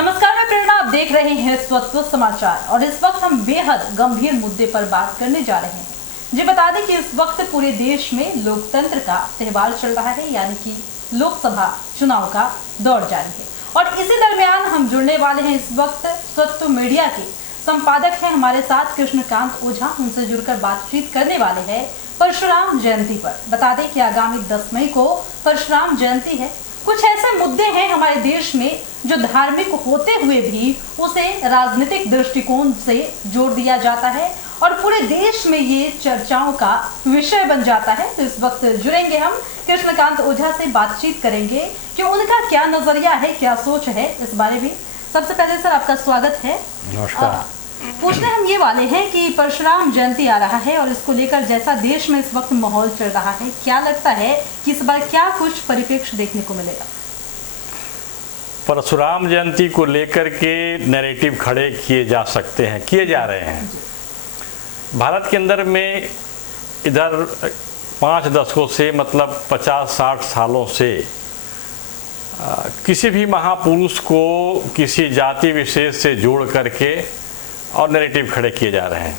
नमस्कार, मैं प्रेरणा। आप देख रहे हैं स्वतंत्र समाचार और इस वक्त हम बेहद गंभीर मुद्दे पर बात करने जा रहे हैं। जी बता दें कि इस वक्त पूरे देश में लोकतंत्र का त्योहार चल रहा है, यानी कि लोकसभा चुनाव का दौर जारी है। और इसी दरमियान हम जुड़ने वाले हैं इस वक्त स्वतंत्र मीडिया के संपादक हैं हमारे साथ कृष्णकांत ओझा। उनसे जुड़कर बातचीत करने वाले हैं परशुराम जयंती पर। बता दें कि आगामी 10 मई को परशुराम जयंती है। कुछ ऐसे मुद्दे हैं हमारे देश में जो धार्मिक होते हुए भी उसे राजनीतिक दृष्टिकोण से जोड़ दिया जाता है और पूरे देश में ये चर्चाओं का विषय बन जाता है। तो इस वक्त जुड़ेंगे हम कृष्णकांत ओझा से, बातचीत करेंगे कि उनका क्या नजरिया है, क्या सोच है इस बारे में। सबसे पहले सर आपका स्वागत है। नमस्कार। पूछने हम ये वाले हैं कि परशुराम जयंती आ रहा है और इसको लेकर जैसा देश में इस वक्त माहौल चल रहा है, क्या लगता है कि इस बार क्या कुछ परिप्रेक्ष्य देखने को मिलेगा? परशुराम जयंती को लेकर के नैरेटिव खड़े किए जा सकते हैं, किए जा रहे हैं। भारत के अंदर में इधर 5 दशकों से, मतलब 50-60 सालों से किसी भी महापुरुष को किसी जाति विशेष से जोड़ करके और नैरेटिव खड़े किए जा रहे हैं।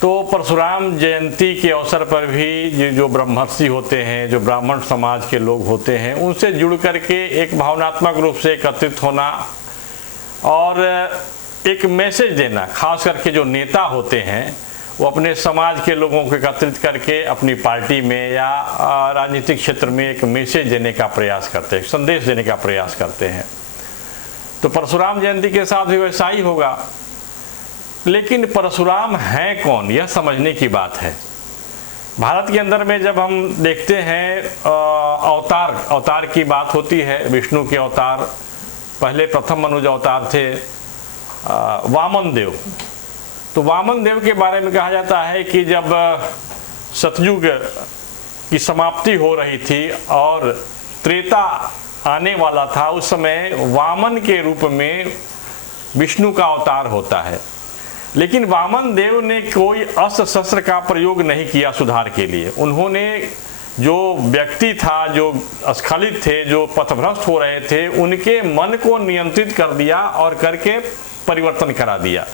तो परशुराम जयंती के अवसर पर भी जो ब्रह्मर्षि होते हैं, जो ब्राह्मण समाज के लोग होते हैं, उनसे जुड़ करके एक भावनात्मक रूप से एकत्रित होना और एक मैसेज देना, खास करके जो नेता होते हैं वो अपने समाज के लोगों को एकत्रित करके अपनी पार्टी में या राजनीतिक क्षेत्र में एक मैसेज देने का प्रयास करते हैं, संदेश देने का प्रयास करते हैं। तो परशुराम जयंती के साथ भी वैसा ही होगा। लेकिन परशुराम हैं कौन, यह समझने की बात है। भारत के अंदर में जब हम देखते हैं अवतार की बात होती है, विष्णु के अवतार, पहले प्रथम मनुज अवतार थे वामन देव। तो वामन देव के बारे में कहा जाता है कि जब सतयुग की समाप्ति हो रही थी और त्रेता आने वाला था, उस समय वामन के रूप में विष्णु का अवतार होता है। लेकिन वामन देव ने कोई अस्त्र शस्त्र का प्रयोग नहीं किया सुधार के लिए। उन्होंने जो व्यक्ति था, जो स्खलित थे, जो पथभ्रष्ट हो रहे थे, उनके मन को नियंत्रित कर दिया और करके परिवर्तन करा दिया।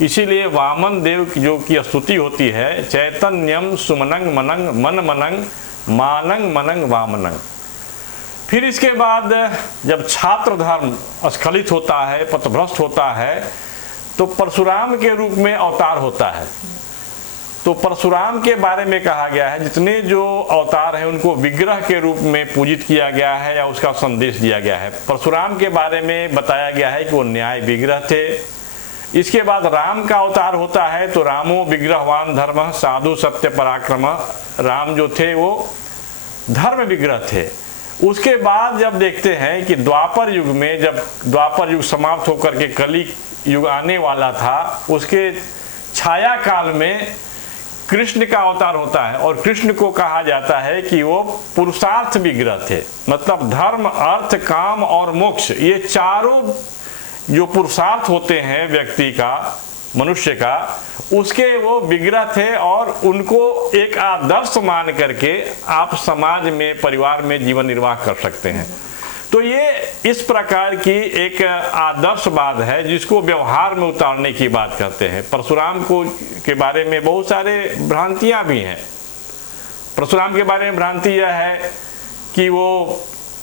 इसीलिए वामन देव जो की स्तुति होती है, चैतन्यम सुमनंग मनंग मन मनंग मानंग मनंग वामनंग। फिर इसके बाद जब छात्र धर्म स्खलित होता है, पथभ्रष्ट होता है, तो परशुराम के रूप में अवतार होता है। तो परशुराम के बारे में कहा गया है जितने जो अवतार हैं उनको विग्रह के रूप में पूजित किया गया है या उसका संदेश दिया गया है। परशुराम के बारे में बताया गया है कि वो न्याय विग्रह थे। इसके बाद राम का अवतार होता है, तो रामो विग्रहवान धर्म साधु सत्य पराक्रम। राम जो थे वो धर्म विग्रह थे। उसके बाद जब देखते हैं कि द्वापर युग में, जब द्वापर युग समाप्त होकर के कली युग आने वाला था, उसके छाया काल में कृष्ण का अवतार होता है और कृष्ण को कहा जाता है कि वो पुरुषार्थ विग्रह थे। मतलब धर्म, अर्थ, काम और मोक्ष, ये चारों जो पुरुषार्थ होते हैं व्यक्ति का, मनुष्य का, उसके वो विग्रह थे और उनको एक आदर्श मान करके आप समाज में, परिवार में जीवन निर्वाह कर सकते हैं। तो ये इस प्रकार की एक आदर्शवाद है जिसको व्यवहार में उतारने की बात करते हैं। परशुराम को के बारे में बहुत सारे भ्रांतियां भी हैं। परशुराम के बारे में भ्रांति यह है कि वो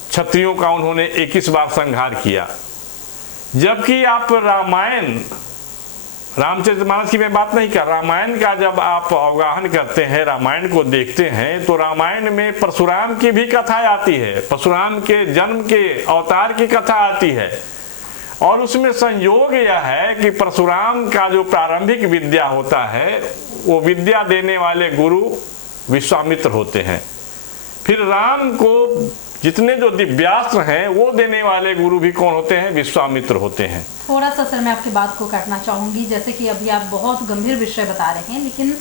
क्षत्रियों का उन्होंने 21 बार संहार किया, जबकि आप रामायण, रामचरितमानस की मैं बात नहीं कर, रामायण का जब आप अवगाहन करते हैं, रामायण को देखते हैं, तो रामायण में परशुराम की भी कथा आती है, परशुराम के जन्म के अवतार की कथा आती है। और उसमें संयोग यह है कि परशुराम का जो प्रारंभिक विद्या होता है, वो विद्या देने वाले गुरु विश्वामित्र होते हैं। फिर राम को जितने जो दिव्यास्त्र हैं वो देने वाले गुरु भी कौन होते हैं? विश्वामित्र होते हैं। थोड़ा सा सर मैं आपकी बात को काटना चाहूंगी। जैसे कि अभी आप बहुत गंभीर विषय बता रहे हैं, लेकिन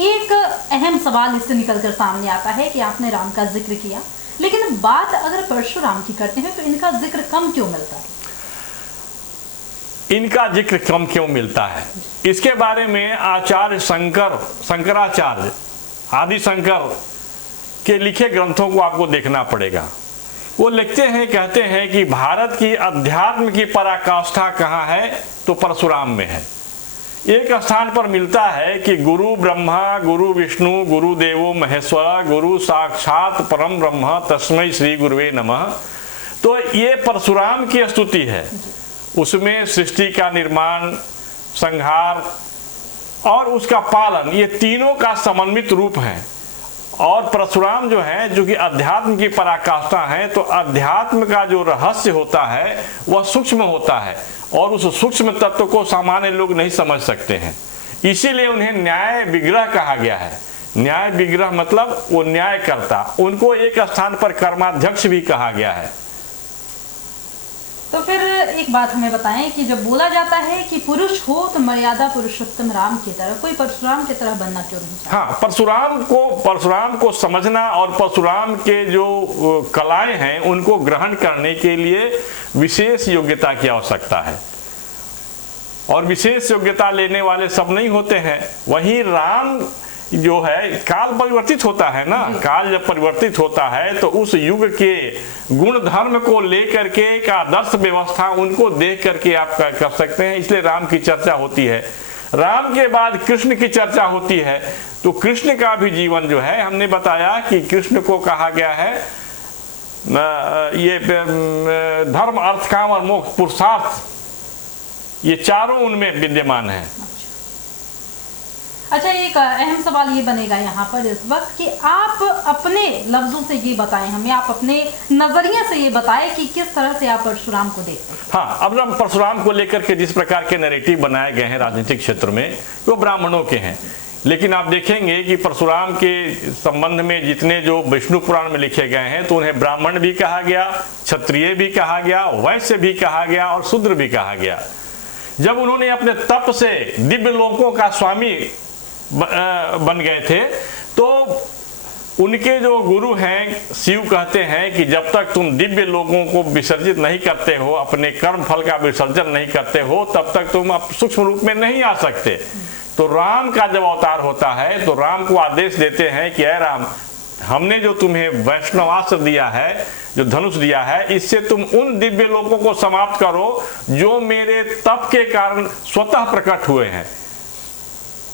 एक अहम सवाल इससे निकलकर सामने आता है कि आपने राम का जिक्र किया, लेकिन बात अगर परशुराम की करते हैं तो इनका जिक्र कम क्यों मिलता है? इनका जिक्र कम क्यों मिलता है, इसके बारे में आचार्य शंकराचार्य, आदि शंकर के लिखे ग्रंथों को आपको देखना पड़ेगा। वो लिखते हैं, कहते हैं कि भारत की अध्यात्म की पराकाष्ठा कहाँ है, तो परशुराम में है। एक स्थान पर मिलता है कि गुरु ब्रह्मा गुरु विष्णु गुरु देवो महेश्वर गुरु साक्षात परम ब्रह्म तस्मै श्री गुरुवे नमः। तो ये परशुराम की स्तुति है। उसमें सृष्टि का निर्माण, संहार और उसका पालन, ये तीनों का समन्वित रूप है। और परशुराम जो है, जो कि अध्यात्म की पराकाष्ठा है, तो अध्यात्म का जो रहस्य होता है वह सूक्ष्म होता है और उस सूक्ष्म तत्व को सामान्य लोग नहीं समझ सकते हैं। इसीलिए उन्हें न्याय विग्रह कहा गया है। न्याय विग्रह मतलब वो न्याय करता, उनको एक स्थान पर कर्माध्यक्ष भी कहा गया है। तो फिर एक बात हमें बताएं कि जब बोला जाता है कि पुरुष हो तो मर्यादा पुरुषोत्तम राम की तरह, कोई परशुराम की तरह बनना क्यों नहीं चाहता? हाँ, परशुराम को समझना और परशुराम के जो कलाएं हैं उनको ग्रहण करने के लिए विशेष योग्यता की आवश्यकता है। और विशेष योग्यता लेने वाले सब नहीं होते हैं। वहीं राम जो है, काल परिवर्तित होता है ना, काल जब परिवर्तित होता है तो उस युग के गुण धर्म को लेकर के एक आदर्श व्यवस्था उनको देख करके आप कर सकते हैं। इसलिए राम की चर्चा होती है। राम के बाद कृष्ण की चर्चा होती है। तो कृष्ण का भी जीवन जो है, हमने बताया कि कृष्ण को कहा गया है ये धर्म अर्थ काम और मोक्ष पुरुषार्थ, ये चारों उनमें विद्यमान है। अच्छा, एक अहम सवाल ये बनेगा यहाँ पर इस वक्त कि आप अपने लफ्जों से ये बताएं हमें, आप अपने नजरिए से ये बताएं कि किस तरह से आप परशुराम को देखते हैं। हाँ, अब हम परशुराम को लेकर के जिस प्रकार के नैरेटिव बनाए गए हैं राजनीतिक क्षेत्र में, वो ब्राह्मणों के हैं। लेकिन आप देखेंगे कि परशुराम के संबंध में जितने जो विष्णु पुराण में लिखे गए हैं, तो उन्हें ब्राह्मण भी कहा गया, क्षत्रिय भी कहा गया, वैश्य भी कहा गया और शूद्र भी कहा गया। जब उन्होंने अपने तप से दिव्य लोकों का स्वामी बन गए थे, तो उनके जो गुरु हैं शिव कहते हैं कि जब तक तुम दिव्य लोगों को विसर्जित नहीं करते हो, अपने कर्म फल का विसर्जन नहीं करते हो, तब तक तुम सूक्ष्म रूप में नहीं आ सकते। तो राम का जब अवतार होता है तो राम को आदेश देते हैं कि अरे राम, हमने जो तुम्हें वैष्णवास्त्र दिया है, जो धनुष दिया है, इससे तुम उन दिव्य लोगों को समाप्त करो जो मेरे तप के कारण स्वतः प्रकट हुए हैं।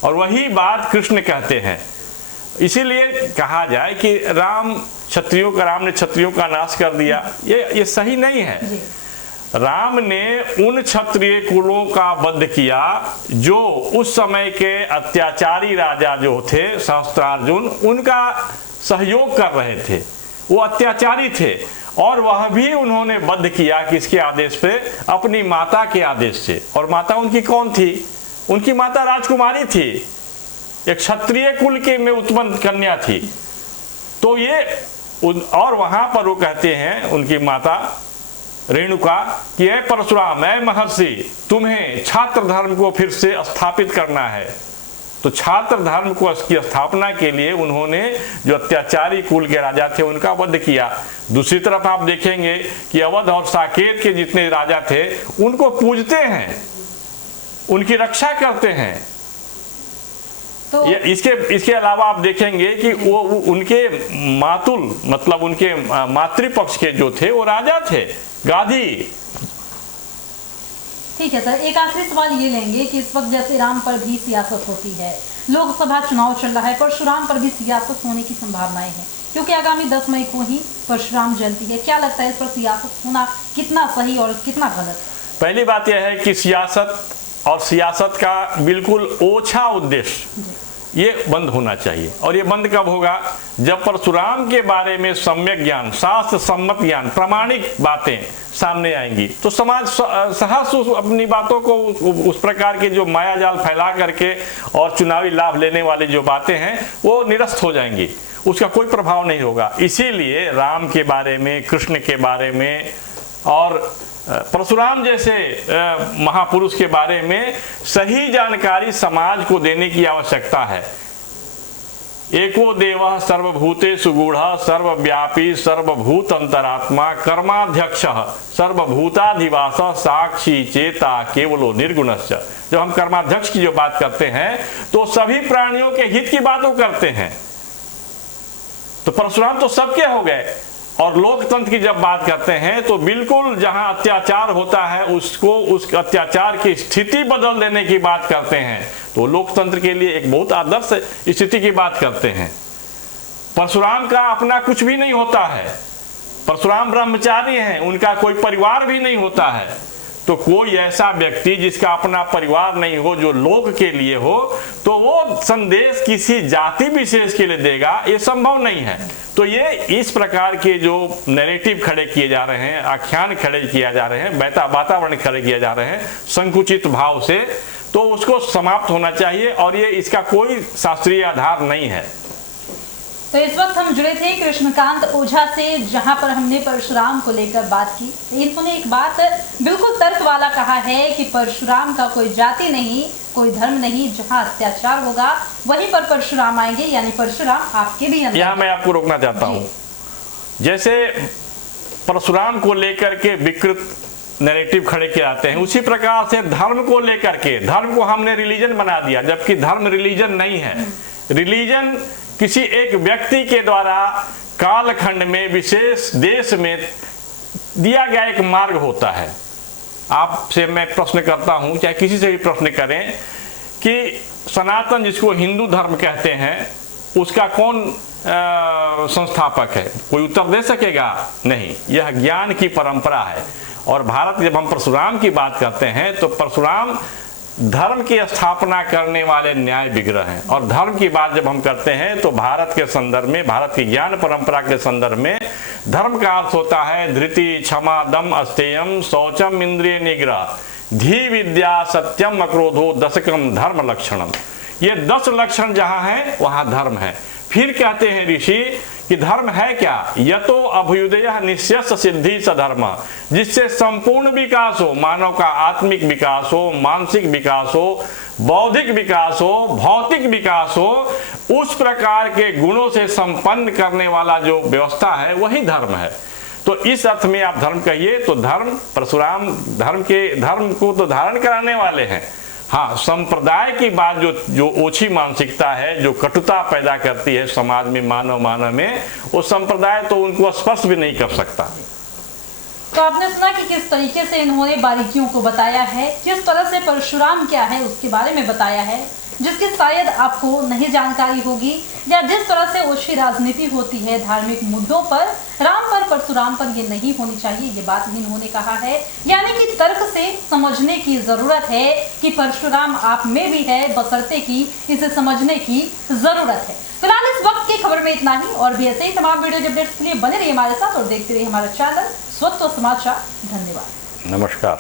और वही बात कृष्ण कहते हैं। इसीलिए कहा जाए कि राम ने क्षत्रियों का नाश कर दिया, ये सही नहीं है। राम ने उन क्षत्रिय कुलों का वध किया जो उस समय के अत्याचारी राजा जो थे सहस्त्रार्जुन, उनका सहयोग कर रहे थे। वो अत्याचारी थे और वह भी उन्होंने वध किया किसके आदेश पे? अपनी माता के आदेश से। और माता उनकी कौन थी? उनकी माता राजकुमारी थी, एक क्षत्रिय कुल के में उत्पन्न कन्या थी। तो ये और वहां पर वो कहते हैं उनकी माता रेणुका कि ऐ परशुराम, ऐ महर्षि, तुम्हें छात्र धर्म को फिर से स्थापित करना है। तो छात्र धर्म को की स्थापना के लिए उन्होंने जो अत्याचारी कुल के राजा थे उनका वध किया। दूसरी तरफ आप देखेंगे कि अवध और साकेत के जितने राजा थे उनको पूजते हैं, उनकी रक्षा करते हैं। तो इसके अलावा आप देखेंगे कि वो उनके मातुल मतलब उनके मातृपक्ष के जो थे वो राजा थे, गाधी। ठीक है सर, एक आखिरी सवाल ये लेंगे कि इस वक्त जैसे राम पर भी सियासत होती है, लोकसभा चुनाव चल रहा है, परशुराम पर भी सियासत होने की संभावनाएं हैं, क्योंकि आगामी 10 मई को ही परशुराम जयंती है। क्या लगता है इस पर सियासत होना कितना सही और कितना गलत? पहली बात यह है कि सियासत का बिल्कुल ओछा उद्देश्य ये बंद होना चाहिए। और ये बंद कब होगा? जब परशुराम के बारे में सम्यक ज्ञान, शास्त्र सम्मत ज्ञान, प्रामाणिक बातें सामने आएंगी तो समाज सहस अपनी बातों को उस प्रकार के जो माया जाल फैला करके और चुनावी लाभ लेने वाली जो बातें हैं वो निरस्त हो जाएंगी, उसका कोई प्रभाव नहीं होगा। इसीलिए राम के बारे में, कृष्ण के बारे में और परशुराम जैसे महापुरुष के बारे में सही जानकारी समाज को देने की आवश्यकता है। एको देवः सर्वभूतेषु गूढ़ः सर्वव्यापी सर्वभूत अंतरात्मा कर्माध्यक्ष सर्वभूताधिवासः साक्षी चेता केवलो निर्गुणश्च। जब हम कर्माध्यक्ष की जो बात करते हैं तो सभी प्राणियों के हित की बातों करते हैं। तो परशुराम तो सबके हो गए और लोकतंत्र की जब बात करते हैं तो बिल्कुल जहां अत्याचार होता है उसको उस अत्याचार की स्थिति बदल देने की बात करते हैं, तो लोकतंत्र के लिए एक बहुत आदर्श स्थिति की बात करते हैं। परशुराम का अपना कुछ भी नहीं होता है, परशुराम ब्रह्मचारी हैं, उनका कोई परिवार भी नहीं होता है। तो कोई ऐसा व्यक्ति जिसका अपना परिवार नहीं हो, जो लोक के लिए हो, तो वो संदेश किसी जाति विशेष के लिए देगा, ये संभव नहीं है। तो ये इस प्रकार के जो नैरेटिव खड़े किए जा रहे हैं, आख्यान खड़े किया जा रहे हैं, वातावरण खड़े किए जा रहे हैं संकुचित भाव से, तो उसको समाप्त होना चाहिए और ये इसका कोई शास्त्रीय आधार नहीं है। तो इस वक्त हम जुड़े थे कृष्णकांत ओझा से, जहां पर हमने परशुराम को लेकर बात की। इन्होंने एक बात बिल्कुल तर्क वाला कहा है कि परशुराम का कोई जाति नहीं, कोई धर्म नहीं, जहां अत्याचार होगा वहीं पर परशुराम आएंगे, यानी परशुराम आपके भी अंदर। यहाँ मैं आपको रोकना चाहता हूँ, जैसे परशुराम को लेकर के विकृत नैरेटिव खड़े किए जाते हैं, उसी प्रकार से धर्म को लेकर के, धर्म को हमने रिलीजन बना दिया, जबकि धर्म रिलीजन नहीं है। रिलीजन किसी एक व्यक्ति के द्वारा कालखंड में, विशेष देश में दिया गया एक मार्ग होता है। आपसे मैं प्रश्न करता हूं, चाहे किसी से भी प्रश्न करें, कि सनातन जिसको हिंदू धर्म कहते हैं उसका कौन संस्थापक है? कोई उत्तर दे सकेगा? नहीं। यह ज्ञान की परंपरा है। और भारत, जब हम परशुराम की बात करते हैं तो परशुराम धर्म की स्थापना करने वाले न्याय विग्रह हैं। और धर्म की बात जब हम करते हैं तो भारत के संदर्भ में, भारत की ज्ञान परंपरा के संदर्भ में धर्म का अर्थ होता है धृति, क्षमा, दम, अस्तेयम, शौचम, इंद्रिय निग्रह, धी विद्या, सत्यम, अक्रोधो, दशकम धर्म लक्षणम। ये 10 लक्षण जहां है वहां धर्म है। फिर कहते हैं ऋषि कि धर्म है क्या? यतो अभ्युदय निश्चय सिद्धि सधर्म, जिससे संपूर्ण विकास हो, मानव का आत्मिक विकास हो, मानसिक विकास हो, बौद्धिक विकास हो, भौतिक विकास हो, उस प्रकार के गुणों से संपन्न करने वाला जो व्यवस्था है वही धर्म है। तो इस अर्थ में आप धर्म कहिए तो धर्म, परशुराम धर्म को तो धारण कराने वाले हैं। हाँ, संप्रदाय की बात जो ओछी मानसिकता है, जो कटुता पैदा करती है समाज में, मानव में, वो संप्रदाय तो उनको स्पर्श भी नहीं कर सकता। तो आपने सुना कि किस तरीके से इन्होंने बारीकियों को बताया है, किस तरह से परशुराम क्या है उसके बारे में बताया है, जिसकी शायद आपको नहीं जानकारी होगी, या जिस तरह से ओछी राजनीति होती है धार्मिक मुद्दों पर, राम पर, परशुराम पर ये नहीं होनी चाहिए, ये बात भी इन्होंने कहा है। यानी कि तर्क से समझने की जरूरत है कि परशुराम आप में भी है, बशर्ते कि इसे समझने की जरूरत है। फिलहाल इस वक्त की खबर में इतना ही, और भी ऐसे ही तमाम वीडियो अपडेट्स के लिए बने रहिए हमारे साथ और देखते रहिए हमारा चैनल स्वच्छ समाचार। धन्यवाद। नमस्कार।